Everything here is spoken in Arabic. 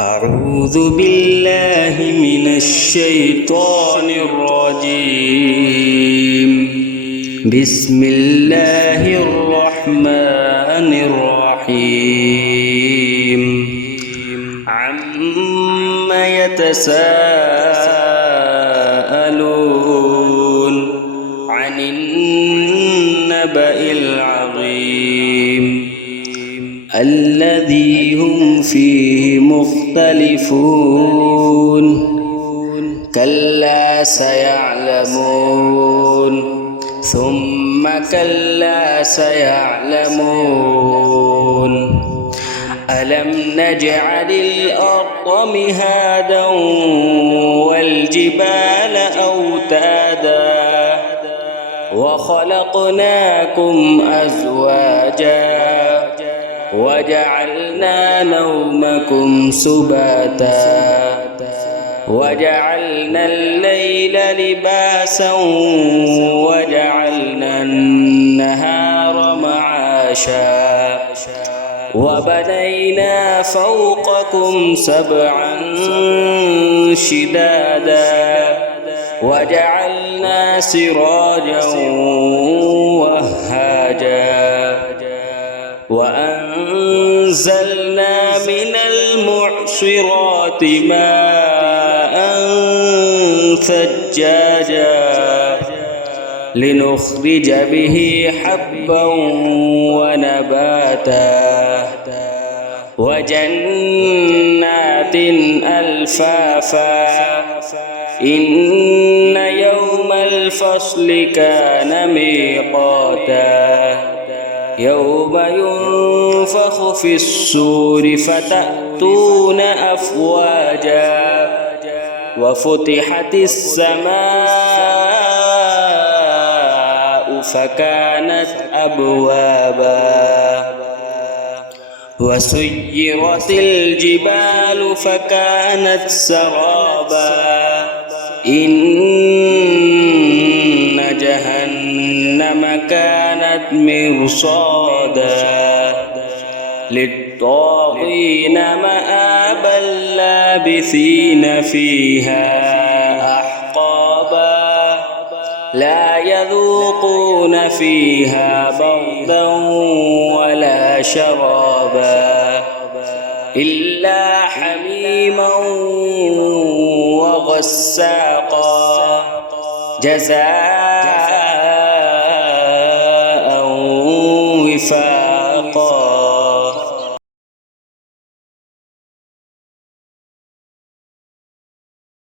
أعوذ بالله من الشيطان الرجيم. بسم الله الرحمن الرحيم. عما يتساءلون عن النبأ العظيم الذي هم فيه مختلفون. كلا سيعلمون ثم كلا سيعلمون. ألم نجعل الأرض مهادا والجبال أوتادا وخلقناكم أزواجا وجعلنا نومكم سباتا وجعلنا الليل لباسا وجعلنا النهار معاشا وبنينا فوقكم سبعا شدادا وجعلنا سراجا وهاجا وأنزلنا من المعصرات ماء ثجاجا لنخرج به حبا ونباتا وجنات ألفافا. إن يوم الفصل كان ميقاتا يوم ينفخ في الصور فتأتون أفواجا وفتحت السماء فكانت أبوابا وسيرت الجبال فكانت سرابا. إن جهنم كانت مرصادا للطاغين مآبا لابثين فيها أحقابا لا يذوقون فيها بردا ولا شرابا إلا حميما وغساقا جزاء وفاقا.